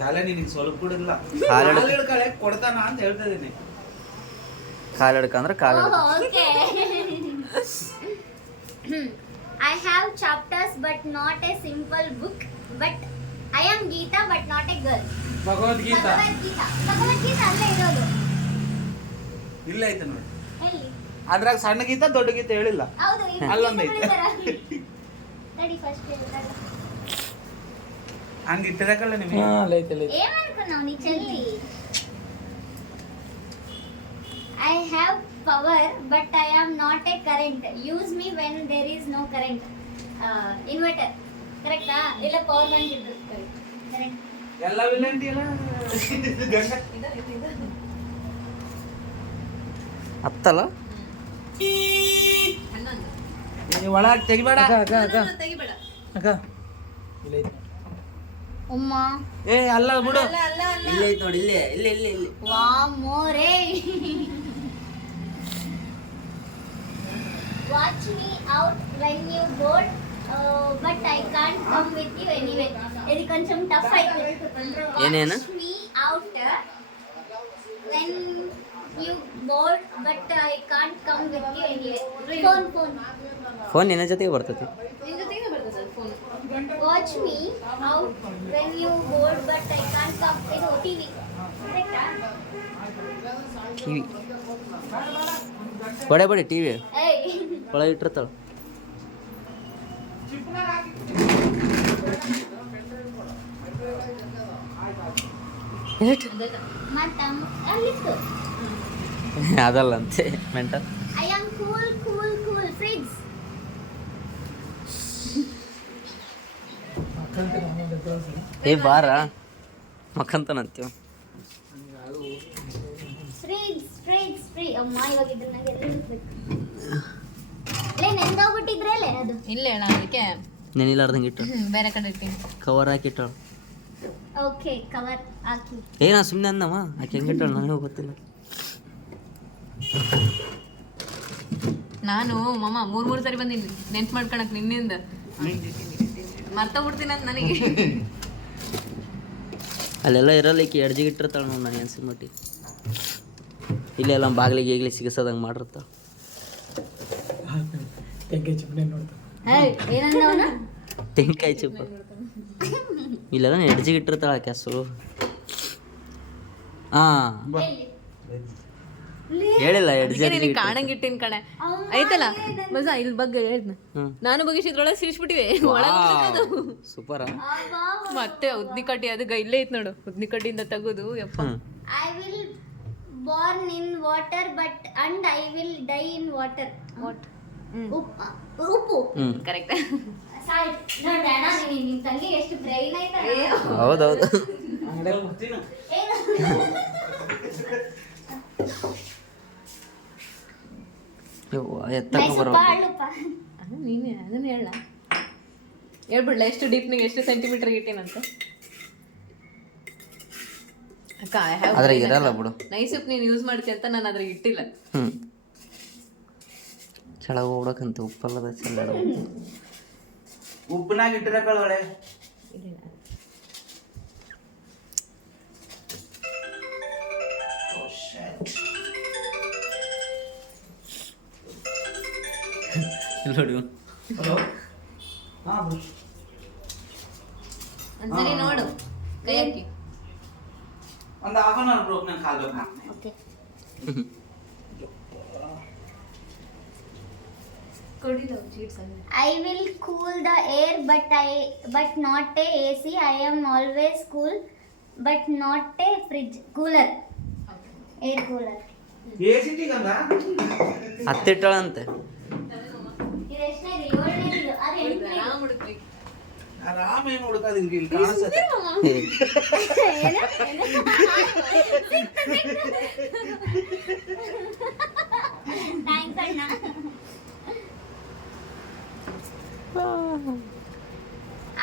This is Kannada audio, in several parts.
ಕಾಲೇ ನಿನಗೆ ಸ್ವಲ್ಪ ಕೂಡ ಇಲ್ಲ. ಕಾಲು ಹಿಡ್ಕಳೆ ಕೊಡ್ತಾನ ಅಂತ ಹೇಳ್ತಾ ಇದೀನಿ. ಕಾಲು ಹಿಡ್ಕಂದ್ರೆ ಕಾಲು okay. I have chapters but not a simple book, but I am Geeta but not a girl. Bhagavad Gita Bhagavad Gita ಅಲ್ಲೇ ಇರೋದು. ಇಲ್ಲ ಐತೆ ನೋಡಿ. ಎಲ್ಲಿ? ಅದ್ರಾಗ ಸಣ್ಣ ಗೀತಾ ದೊಡ್ಡ ಗೀತಾ ಹೇಳಿಲ್ಲ. ಹೌದು. ಅಲ್ಲೊಂದು ಐತೆ. ತಡಿ ಫಸ್ಟ್ ಹೇಳು. ಹಂಗೆ ಇಟ್ಟಿರಕಲ್ಲ ನಿಮಗೆ. ಏನ್ ಅನ್ಕೊಂಡ್ ನೀ ಚೆಲ್ಲಿ. I have power but I am not a current. Use me when there is no current. Inverter. ಕರೆಕ್ಟಾ? ಇಲ್ಲ ಪವರ್ ಬ್ಯಾಂಕ್ ಇದ್ದು ಕರೆಕ್ಟ್. ಎಲ್ಲ ವಿಲಂಟಿ ಎಲ್ಲ ಗಂಡ ಹತ್ತಲ್ಲ ಒಳಗೆ ತೆಗಿಬೇಡ. ಉಮ್ಮ ಏ ಅಲ್ಲ ಬಿಡು. ಇಲ್ಲೇ ಐತೆ ನೋಡಿ. ಇಲ್ಲಿ ವಾ ಮೋರೆ. Watch me out when you board, but I can't come with you anyway. ఇది కొంచెం టఫ్ అయితే. ಏನೇನು? Watch me out when you board, but I can't come with you anyway. Phone ನಿನ್ನ ಜೊತೆಗೆ ಬರ್ತೈತಿ. Watch me out when you board, but I can't come with TV. ಕರೆಕ್ಟಾ? ಟಿವಿ ಬಡಿ ಟಿವಿ ಏಯ್ ಒಳಗೆ ಇಟ್ಟಿರ್ತಾಳ. ಮತ್ತೆ ಅಲ್ಲಿತ್ತು. ಅದಲ್ಲ ಅಂತೆ mental. I am cool fridge. ಏ ಬಾರ ಮಕ್ಕಂತನಂತೀವ. ಫ್ರೀ ಅಮ್ಮ ಇವಾಗ ಇದನ್ನ ನೆಂದೋಗ್ಬಿಟ್ಟಿದ್ರಲ್ಲೇ ಅದು. ಇಲ್ಲ ಅಣ್ಣ ಅದಕ್ಕೆ ನೆನಿಲಾರ್ದಂಗೆ ಇಟ್ಟು ಬೇರೆ ಕಡೆ ಇರ್ತೀನಿ. ಕವರ್ ಹಾಕಿಟ್ಟಾಳ. ಓಕೆ ಕವರ್ ಹಾಕಿ. ನಾ ಸುಮ್ಮನೆ ಅಂದಮ್ಮ ಆಕೆ ಹೆಂಗಿಟ್ಟಾಳ ನನಗೂ ಗೊತ್ತಿಲ್ಲ. ನಾನು ಮಮ್ಮ ಮೂರು ಸರಿ ಬಂದಿನಿ ನೆನ್ಪು ಮಾಡ್ಕೊಳಕ್ ನಿನ್ನಿಂದ ಮರ್ತೋಗ್ಬಿಡ್ತೀನಿ ಅಂತ ನನಗೆ. ಅಲ್ಲೆಲ್ಲ ಇರಲ್ಲ ಈಕೆ ಎಡ್ಜಿಗೆ ಇಟ್ಟಿರ್ತಾಳೆ ನೋಡಿ ನನಗೆ ಅನ್ಸಿದ ಮಟ್ಟಿಗೆ. ಇಲ್ಲೆಲ್ಲ ಬಾಗಿಲಿಗೆ ಈಗಲೇ ಸಿಗಿಸೋದಂಗೆ ಮಾಡಿರ್ತಾಳೆ. ಏನಂದವನ ತೆಂಗಿನಕಾಯಿ ಚಿಪ್ಪ ಇಲ್ಲೆಲ್ಲ ಎಡ್ಜಿಗೆ ಇಟ್ಟಿರ್ತಾಳೆ ಆಕೆ ಹೆಸರು. ಹೇಳಿಲ್ಲ ಎಡ್ಜಿ ಕಾಣಂಗ್ ಇಟ್ಟಿನ ಕಣೆ ಐತಲ್ಲ ಮಜ ಇಲ್ಲಿ ಬಗ್ಗೆ ಹೇಳಿದ್ನ ನಾನು ಬಗ್ಗಿಸಿದ್ರೊಳಗೆ ಸಿರಿಸ್ಬಿಟ್ಟಿವೆ ಒಳಗೆ ಸೂಪರ. ಮತ್ತೆ ಉದ್ನಿ ಕಡ್ಡಿ ಅದು ಇಲ್ಲೇ ಐತ್ ನೋಡು. ಉದ್ನಿ ಕಡ್ಡಿಯಿಂದ ತೆಗೆದು ಯಪ್ಪ. I will born in water but and I will die in water. What ಉಪ್ಪು ಕರೆಕ್ಟ್. ಸಾಲ್ಟ್. ನೋಡ್ದೆ ಅಣ್ಣ ನಿನ್ ತಂಗಿ ಎಷ್ಟು ಬ್ರೈನ್ ಆಯ್ತಾ. ಹೌದೌದು. ಎತ್ತಕ್ಕೆ ಬರೋ ನೀನೇ ಅದನ್ನ ಹೇಳ ಹೇಳ್ಬಿಡ್ಲ ಎಷ್ಟು ಡೀಪ್ನಿಗೆ ಎಷ್ಟು ಸೆಂಟಿಮೀಟರ್ ಇಟ್ಟೇನಂತ. ಅಕ್ಕ ಅದ್ರಾಗ ಇರಲ್ಲ ಬಿಡು. ನೈಸ್ ಉಪ್ಪು ನೀನು ಯೂಸ್ ಮಾಡ್ತಿ ಅಂತ ನಾನು ಅದ್ರಾಗ ಇಟ್ಟಿಲ್ಲ. ಕೆಳಗೆ ಹೋಗ್ಬೇಕಂತ ಉಪ್ಪಲ್ಲದ ಚೆಲ್ಲ ಉಪ್ಪನಾಗ ಇಟ್ಟಿರಕಳ ಒಳ್ಳೆ. ನೋಡಿ ಒಂದ್ಸರಿ ನೋಡು ಕೈ ಹಾಕಿ. ಒಂದು ಹಾಫ್ ಅನ್ ಅವರ್ ಬ್ರೋಕ್ ನಾನು ಕಾಲ್ ಬೇಕು. Okay I will cool the air but not a AC. I am always cool but not a fridge. Cooler. Air cooler. AC Ganga ಹತ್ತಿಟ್ಟಳಂತೆ. ಇದು ಎಷ್ಟನೇ ಏಳನೇದು ಅದು ಎಂಟನೇ. ಆರಾಮ ಏನು ಹುಡುಕಾದಿಲ್ಲ ಇಲ್ಲಿ ಕಾಣಿಸುತ್ತೆ. ಥ್ಯಾಂಕ್ಸ್ ಅಣ್ಣ.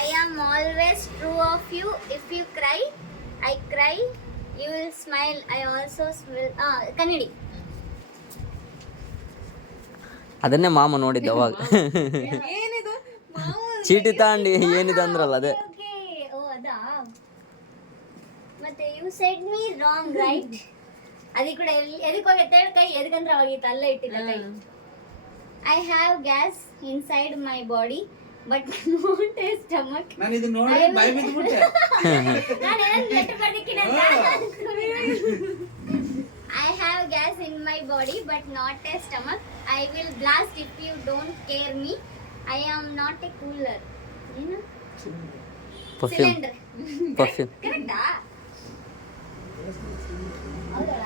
I am always true of you. If you cry, I cry. You will smile. I also will. ಕನ್ನಡಿ. ಅದನ್ನೇ ಮಾಮ ನೋಡಿದ್ದ ಅವಾಗ. ಏನಿದು ಚೀಟಿ ತಗೊಂಡು ಏನಿದೆ ಅಂದ್ರಲ್ಲ ಅದೇ. ಓ ಅದಾ ಮತ್ತೆ you said me wrong right. ಅದಕ್ಕೆ ಕೂಡ ಎದಕ್ಕೆ ಹೋಗೈತೆ ಹೇಳಿ ಕೈ ಎದಕ್ಕಂದ್ರೆ ಅವಾಗಿತ್ತು ಅಲ್ಲೇ ಇಟ್ಟಿದ್ದ ಕೈ. I have gas inside my body but not A stomach. ನಾನು ಇದು ನೋಡಿ ಬಾಯಿ ಬಿದ್ದುಬಿಟ್ಟೆ. ನಾನು ಏನಂತ letter ಬರ್ದಿಕ್ಕಿನ I have gas in my body but not a stomach. I will blast if you don't care me. I am not a cooler. ಏನು? Perfume Cylinder. ಪರ್ಫ್ಯೂಮ್ ಕರೆಕ್ಟಾ? ಹೌದಲ್ಲ?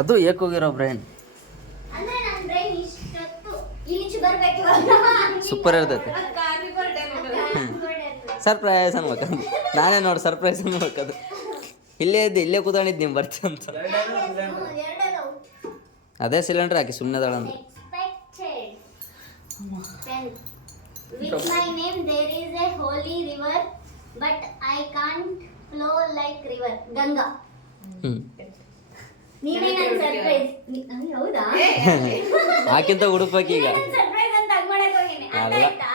ಅದು ಏಕೋಗಿರೋ ಬ್ರೈನ್ ಅಂದ್ರೆ ನನ್ನ ಬ್ರೈನ್ ಇಷ್ಟೊತ್ತು ಇಲ್ಲಿಂಚು ಬರ್ಬೇಕು ಇವಾಗ. ಸೂಪರ್ ಇರ್ತೈತೆ. ಸರ್ಪ್ರೈಸ್ ಅನ್ಬೇಕಂದು ನಾನೇ ನೋಡಿ ಸರ್ಪ್ರೈಸ್ ಅನ್ಬೇಕದು. ಇಲ್ಲೇ ಇದ್ದು ಇಲ್ಲೇ ಕೂತ್ಕೊಂಡಿದ್ದು ನೀವು ಬರ್ತೀವಂತ. ಅದೇ ಸಿಲಿಂಡರ್ ಹಾಕಿ ಸುಮ್ಮನೆ ದಳಂದು. With my name there is a holy river but I can't flow like river. Ganga. ನೀನೇ ನನ್ನ ಸರ್ಪ್ರೈಸ್. ಹೌದಾ? ಆಕಿಂತ ಹುಡುಕ್ಬೇಕು ಈಗ. ಸರ್ಪ್ರೈಸ್ ಅಂತ ಹಂಗ್ ಮಾಡಕ್ ಹೋಗಿನಿ. ಅರ್ಥ ಆಯ್ತಾ?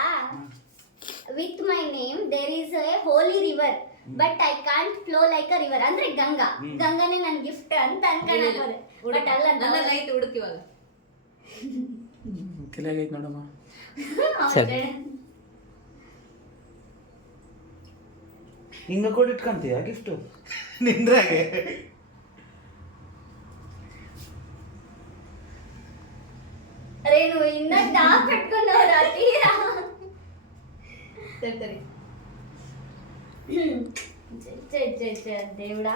With my name there is a holy river but I can't flow like a river. ಅಂದ್ರೆ ಗಂಗಾ. ಗಂಗಾನೇ ನನ್ನ ಗಿಫ್ಟ್ ಅಂತ ಅನ್ಕೊಳ್ಳೋದು. ಬಟ್ ಅಲ್ಲ ನನ್ನ ಲೈಟ್ ಹುಡುಕಿವಾಗ ತಲೆಗೈತೆ ನೋಡಮ್ಮ. ಸರಿ. ಹಿಂಗ ಕೂಡ ಇಟ್ಕೊಂತೀಯ ಗಿಫ್ಟು ನಿಂದ್ರಾಗೆ. ರೇನು ಇನ್ನ ಟಾಪ್ ಕಟ್ಕೊಂಡವ್ರ ತೀರಾ. ಸರಿ దేవుడా.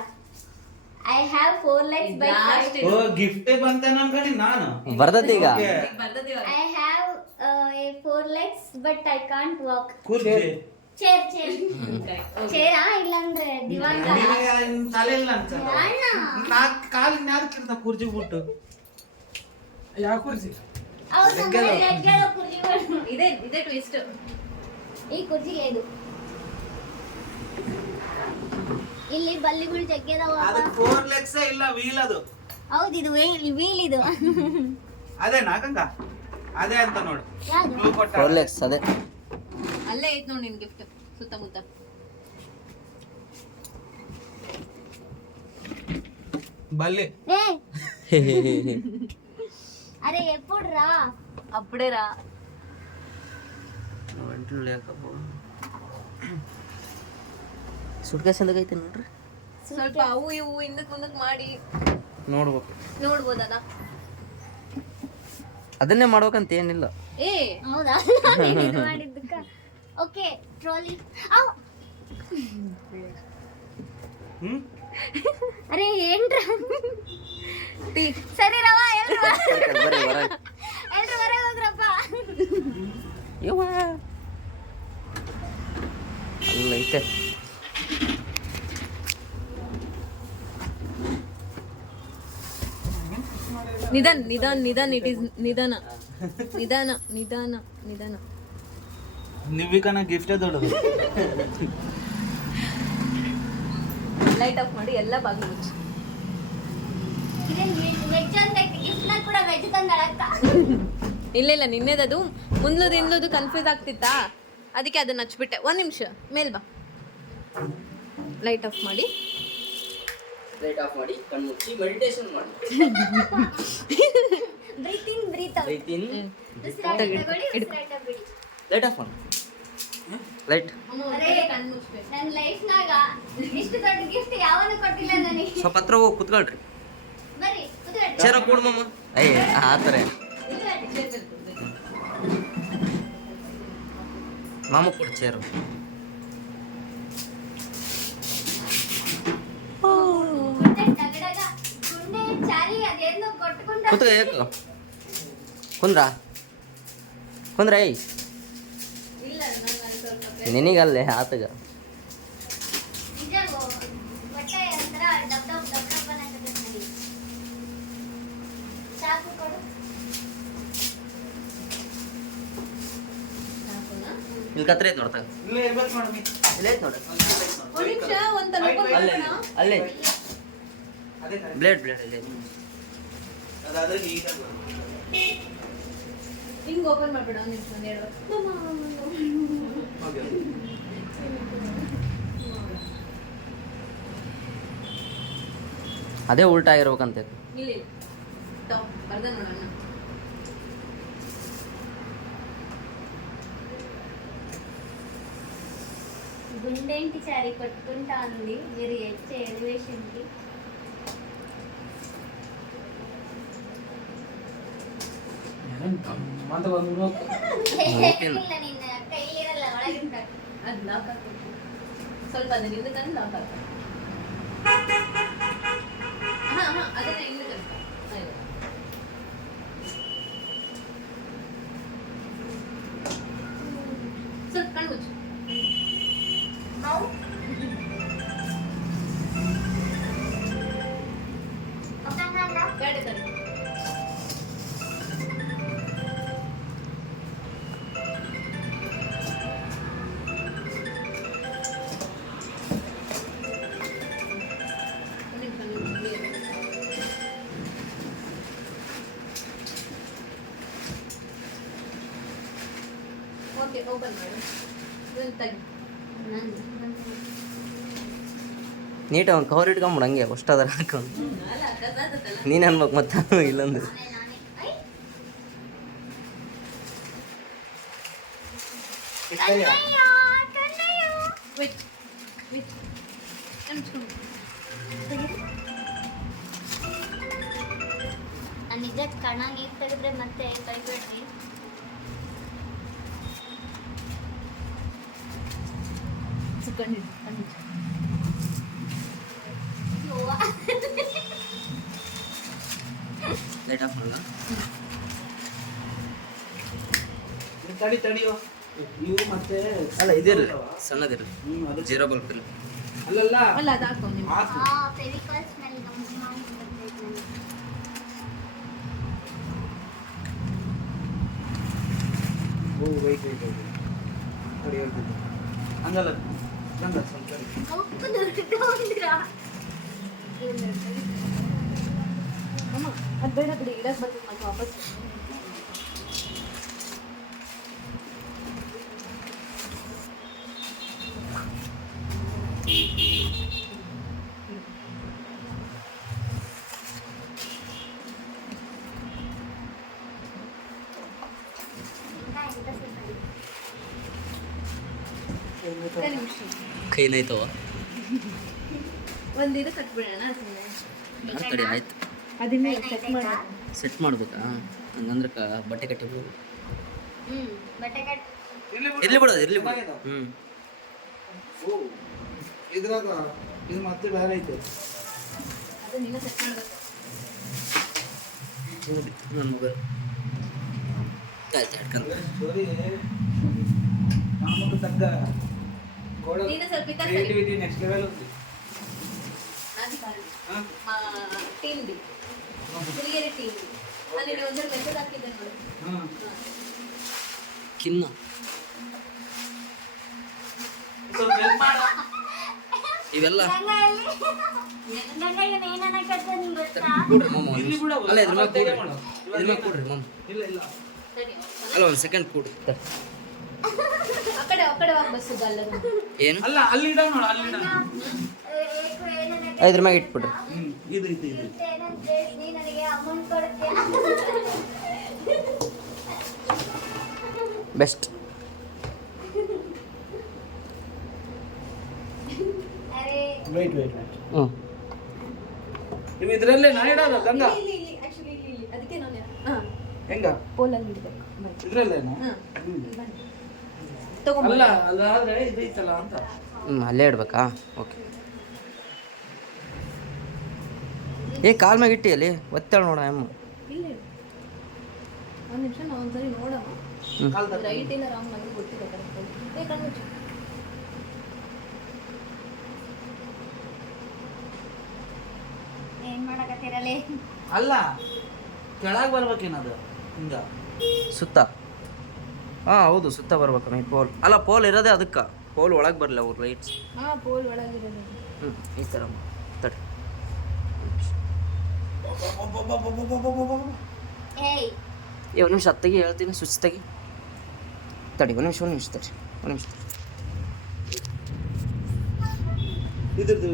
I have 4 legs but ಓ ಗಿಫ್ಟೇ ಬಂತೇನ ಅನ್ಕೊಂಡಿ ನಾನು. ಬರ್ತೈತಿ ಈಗ. ಬರ್ದದಿವಾಗ I have a 4 legs but I can't walk. ಕೂರ್ಚಿ ಚೇರ್ ಚೇರಾ ಇಲ್ಲಾಂದ್ರೆ ದಿವಾನ್ ತಲೆ ಇಲ್ಲ ಅಂತ ನಾಲ್ಕು ಕಾಲಿನ ಯಾವ್ದಕ್ಕಿರ್ತ ಕುರ್ಜಿ ಬಿಟ್ಟು ಯಾವ ಕುರ್ಜಿ ಇದೇ ಟ್ವಿಸ್ಟ್. ಈ ಕುರ್ಜಿ ಇದು ಇಲ್ಲಿ ಬಲ್ಲಿಗಳು ಜಗ್ಗದವ. ಅದು 4 legs ಇಲ್ಲ ವೀಲ್ ಅದು. ಹೌದು ಇದು ವೀಲ್ ಇದು. ಅದೇ ನಾಕಂಗ ಅದೇ ಅಂತ ನೋಡು. ಯಾವುದು? Clue ಕೊಟ್ಟ. 4 legs ಅದೇ. ಅಲ್ಲೇ ಐತ್ ನೋಡಿ ನಿನ್ ಗಿಫ್ಟ್ ಸುತ್ತಮುತ್ತ. ಬಲ್ಲಿ ఏ అరే ఎప్పుడు రా అప్పుడే రా. ಸುಟ್ಕೇಸ್ ಎಂದಕೈತೆ ನೋಡ್ರಿ. ಸ್ವಲ್ಪ ಅವು ಇವು ಹಿಂದಕ್ ಮುಂದಕ್ ಮಾಡಿ ನೋಡ್ಬೇಕು. ನೋಡ್ಬೋದಲ್ಲ. ಅದನ್ನೇ ಮಾಡ್ಬೇಕಂತ ಏನಿಲ್ಲ. ಏ ಹೌದಾ ಮಾಡಿದ್ದಕ್ಕ. Okay trolley. ಅರೆ ಏನ್ರ ಸರಿ ರವ ಎಲ್ರು ಹೊರಗೆ ಹೋಗ್ರಪ್ಪ. ಅಲ್ಲೈತೆ ನಿಧಾನ ನಿಧಾನ ನಿಧಾನ ಇಟ್ ಇಸ್ ನಿಧಾನ ನಿಧಾನ ನಿಧಾನ ನಿಧಾನ. ನಿವಿಕನ ಗಿಫ್ಟೇ ದೊಡ್ಡದು. ಲೈಟ್ ಆಫ್ ಮಾಡಿ ಎಲ್ಲ ಬಾಗಿಲು ಮುಚ್ಚಿ. ವೆಜ್ ಅಂತ ಗಿಫ್ಟ್ ನ ಕೂಡ ವೆಜ್ ತಂದಳಕ್ಕ. ಇಲ್ಲ ಇಲ್ಲ ನಿನ್ನೆದದು ಮುಂದ್ಲದು ಹಿಂದ್ಲದು ಕನ್ಫ್ಯೂಸ್ ಆಗ್ತಿತ್ತಾ, ಅದಕ್ಕೆ ಅದನ್ನ ಹಚ್ಬಿಟ್ಟೆ. ಒಂದ್ ನಿಮಿಷ ಮೇಲ್ ಬಾ. ಲೈಟ್ ಆಫ್ ಮಾಡಿ ಲೈಟ್ ಆಫ್ ಮಾಡಿ ಕಣ್ಣು ಮುಚ್ಚಿ ಮೆಡಿಟೇಷನ್ ಮಾಡಿ. ಬ್ರೀತ್ ಇನ್ ಬ್ರೀತ್ ಔಟ್. ಬ್ರೀತ್ ಇನ್ ಉಸಿರಾಟ ತಗೊಳ್ಳಿ ಉಸಿರಾಟ ಬಿಡಿ. ಲೈಟ್ ಆಫ್ ಮಾಡಿ. ಲೈಟ್ ನನ್ನ ಲೈಫ್ನಾಗ ಇಷ್ಟು ದೊಡ್ಡ ಗಿಫ್ಟ್ ಯಾವನು ಕೊಟ್ಟಿಲ್ಲ ನನಗೆ. ಸ್ವಲ್ಪ ಹತ್ರ ಹೋಗಿ ಕುತ್ಕೊಳ್ರಿ. ಬರ್ರಿ ಕುತ್ಕೊಳ್ಳಿ. ಚೇರ ಕೊಡು ಮಮ್ಮ. ಅಯ್ಯ ಆ ಥರ ಮಾಮ ಕೊಡು ಚೇರು. ಕುತ್ಕ ಏಕ ಕುಂದ್ರ ಕುಂದ್ರ ಐ ನಿನಗಲ್ಲೇ ಆತಗ. ಇಲ್ಲಿ ಕತ್ರೆ ಐತೆ ನೋಡ್ತಾಗ. ಇಲ್ಲೇ ಇರ್ಬೇಕು ನೋಡಿ. ಇಲ್ಲೇ ಐತೆ ನೋಡ. ಒಂದ್ ನಿಮಿಷ ಒಂದ್ ತಲೆ ಅಲ್ಲೇ ಅಲ್ಲೇ ಅದೇ ಬ್ಲೇಡ್ ಬ್ಲೇಡ್ ಇಲ್ಲೇ. ಅದಾದ್ರೆ ಈಗ ಹಿಂಗ್ ಓಪನ್ ಮಾಡ್ಬೇಡ. ಒಂದ್ ನಿಮಿಷ ಒಂದ್ 2 ಓಕೆ ಅದೇ ಉಲ್ಟಾ ಆಗಿರ್ಬೇಕಂತ. ಇಲ್ಲ ಇಲ್ಲ ಬರ್ದ ನೋಡೋಣ. గుండేంటి చారి కొట్టుకుంటా ఉంది మీరు వచ్చే ఎలివేషన్ కి. ಇಲ್ಲ ನಿನ್ನ ಕೈ ಇರಲ್ಲ ಒಳಗಿಂದ. ಅದು ಲಾಕ್ ಹಾಕ್ಬೇಕು ಸ್ವಲ್ಪ, ಅದು ನಿಂದಕಂದು ಲಾಕ್ ಹಾಕ. ಹಾಂ ಅದನ್ನ ಹಿಂದಕ್ಕೆ ಸ್ವಲ್ಪ ಕಣ್ಣು ಮುಚ್ಚು. ಗಾಡಿ ತರ ಓಕೆ ಓಪನ್ ಮಾಡು. ಇದನ್ನು ತೆಗಿ. ನೀಟಾಗಿ ಒಂದು ಕವರ್ ಇಟ್ಕೊಂಬಿಡು ಹಂಗೆ ಅಷ್ಟದಾರ ಹಾಕೊಂಡು. ಅಲ್ಲ ಕದಾದತ್ತಲ್ಲ. ನೀನು ಅನ್ಬೇಕು ಮತ್ತೆ ಇಲ್ಲಂದ್ರೆ. ವೆಯ್ಟ್ ವೆಯ್ಟ್ ನಿಜ ಕಣ ನೀರು ತೆಗೆದ್ರೆ ಮತ್ತೆ ಕೈ ಬಿಡ್ರಿ. ಕಣ್ಣಿಡು ಕಣ್ಣು ಲೈಟ್ ಆಫ್ ಮಾಡಲ್ಲ. ತಡಿ ತಡಿಯೋ ಇವು ಮತ್ತೆ ಅಲ್ಲ ಇದಿರಲಿ ಸಣ್ಣದಿರಲಿ, ಅದು 0 ಬಲ್ಬ್ ಇರಲಿ. ಅಲ್ಲಲ್ಲ ಅಲ್ಲ ಅದು ಹಾಕೋ ನೀವು. ಹಾಕು. ಫೆವಿಕಾಲ್ ಸ್ಮೆಲ್ ಗಮ್ಮತ್ ಬರ್ತೈತೆ ನನಗೆ. ಓ ವೈಟ್ ತಡಿ ಹೇಳ್ತಿದ್ದೆ ಹಂಗಲ್ಲ ಗಂಧ ಸ್ವಲ್ಪ ತಡಿ. ಉಪ್ಪು ದುಡ್ಡಿರಾ ಅಮ್ಮ ಅದು ಬೇಡ ಬಿಡಿ, ಇಡಕ್ಕೆ ಬರ್ತದೆ ಮತ್ತೆ ವಾಪಸ್. ಕೈ ನೈತವ ಒಂದು ಇದು ಕಟ್ಬಿಡೋಣ ಸುಮ್ಮನೆ. ಕಡೆ ಆಯ್ತು. ಅದನ್ನೇ ಸೆಟ್ ಮಾಡಿ ಸೆಟ್ ಮಾಡ್ಬೇಕಾ? ಹಂಗಂದ್ರೆ ಬಟ್ಟೆ ಕಟ್ಟಿಬೋದು. ಬಟ್ಟೆ ಕಟ್ ಇರ್ಲಿ ಬಿಡೋದು ಇರ್ಲಿ ಬಿಡು. ಓ ಇದ್ರಾಗ ಇದು ಮತ್ತೆ ಬೇರೆ ಐತೆ. ಅದನ್ನೆಲ್ಲ ಸೆಟ್ ಮಾಡಬೇಕು. ನನ್ನ ಮೊಬೈಲ್ ಆಯ್ತು ಹಿಡ್ಕೊಂಡು. ಸ್ಟೋರಿ ನಮಗೆ ತಗ್ಗ ನೀನು ಸ್ವಲ್ಪ ಈ ಕಡೆ ಸರಿ. ಕ್ರಿಯೇಟಿವಿಟಿ ನೆಕ್ಸ್ಟ್ ಲೆವೆಲ್ ఉంది. అది కాదు ಹಾ మా టీమ్ది క్రియేటివ్ టీమ్ ಅಲ್ಲಿ ನೀವು ಒಂದು ಮೆಸೇಜ್ ಹಾಕಿದ್ದೆ ನೋಡಿ. ಹಾ ಕಿನ್ನ ಸ್ವಲ್ಪ ಹೆಲ್ಪ್ ಮಾಡ. ಇವೆಲ್ಲ ಗಂಗಯ್ಯ ಏನನ್ನಕತ್ತ ನಿಂಗೆ ಗೊತ್ತಾ? ಕೊಡ್ರಿ ಮಮ್ಮ. ಇಲ್ಲಿ ಬಿಡು. ಅಲ್ಲ ಇದ್ರ ಮೇಲೆ ಕೊಡ್ರಿ, ಇದ್ರ ಮೇಲೆ ಕೊಡ್ರಿ ಮಮ್ಮ. ಇಲ್ಲ ಇಲ್ಲ ಸರಿ ಅಲ್ಲ ಒಂದು ಸೆಕೆಂಡ್ ಕೊಡ್ರಿ. ಆ ಕಡೆ ಹೋಗಿ ಬಸ್ಸು ಗಲ್ಲರು. ಏನು ಅಲ್ಲ ಅಲ್ಲಿ ಇಡ ನೋಡು ಅಲ್ಲಿ ಇಡ. ಇದ್ರ ಮ್ಯಾಗ ಇಟ್ಬಿಡ್ರಿ. ಇದು ಇದು ಇದು ಏನಂದ್ರೆ ನೀ ನನಗೆ ಅಮೌಂಟ್ ಕೊಡ್ತೀಯ. ಬೆಸ್ಟ್. ಅರೆ ವೇಟ್ ಹ್ಞೂ ಇವು ಇದರಲ್ಲೇ ನಾ ಇಡೋದು ಗಂಗಾ ಇಲ್ಲಿ ಆಕ್ಚುಲಿ ಇಲ್ಲಿ ಅದಕ್ಕೆ ನಾನು ಹೆಂಗ ಪೋಲಲ್ಲಿ ಇಡಬೇಕು. ಇದ್ರಲ್ಲೇನಾ ತಗೊಂಡು ಅಲ್ಲ ಅದಾದ್ರೆ ಇದು ಐತಲ್ಲ ಅಂತ. ಅಲ್ಲೇ ಇಡ್ಬೇಕಾ? ಓಕೆ. ಏ ಕಾಲ್ ಮ್ಯಾಗ ಇಟ್ಟಿ ಅಲ್ಲಿ ಒತ್ತಾಳ ನೋಡ ಅಮ್ಮ. ಇಲ್ಲ ಒಂದು ನಿಮಿಷ ನಾವು ಒಂದ್ಸರಿ ನೋಡೋಣ. ಕಾಲ್ದಾಗ ರೈಟ್ ಇಲ್ಲ ರಾಂಗ್ ನನಗೆ ಗೊತ್ತಿಲ್ಲ ಕರೆಕ್ಟಾಗಿ. ಏ ಕಣ್ಣು ಮುಚ್ಚು. ಏನ್ ಮಾಡಕತ್ತಿರಲಿ? ಅಲ್ಲ ಕೆಳಗೆ ಬರ್ಬೇಕೇನದು ಹಿಂಗ ಸುತ್ತ. ಹಾಂ ಹೌದು ಸುತ್ತ ಬರ್ಬೇಕು. ಈ ಪೋಲ್ ಅಲ್ಲ, ಪೋಲ್ ಇರೋದೇ ಅದಕ್ಕೆ. ಪೋಲ್ ಒಳಗೆ ಬರಲ್ಲ ಅವ್ರು ಲೈಟ್ಸ್. ಹಾಂ ಪೋಲ್ ಒಳಗಿರೋದು. ಈ ಥರ ತಡಿ. ಏಯ್ ಒಂದು ನಿಮಿಷ ತೆಗಿ, ಹೇಳ್ತೀನಿ. ಸ್ವಿಚ್ ತೆಗಿ. ತಡಿ ಒಂದು ನಿಮಿಷ ತಡಿ. ಇದ್ರದ್ದು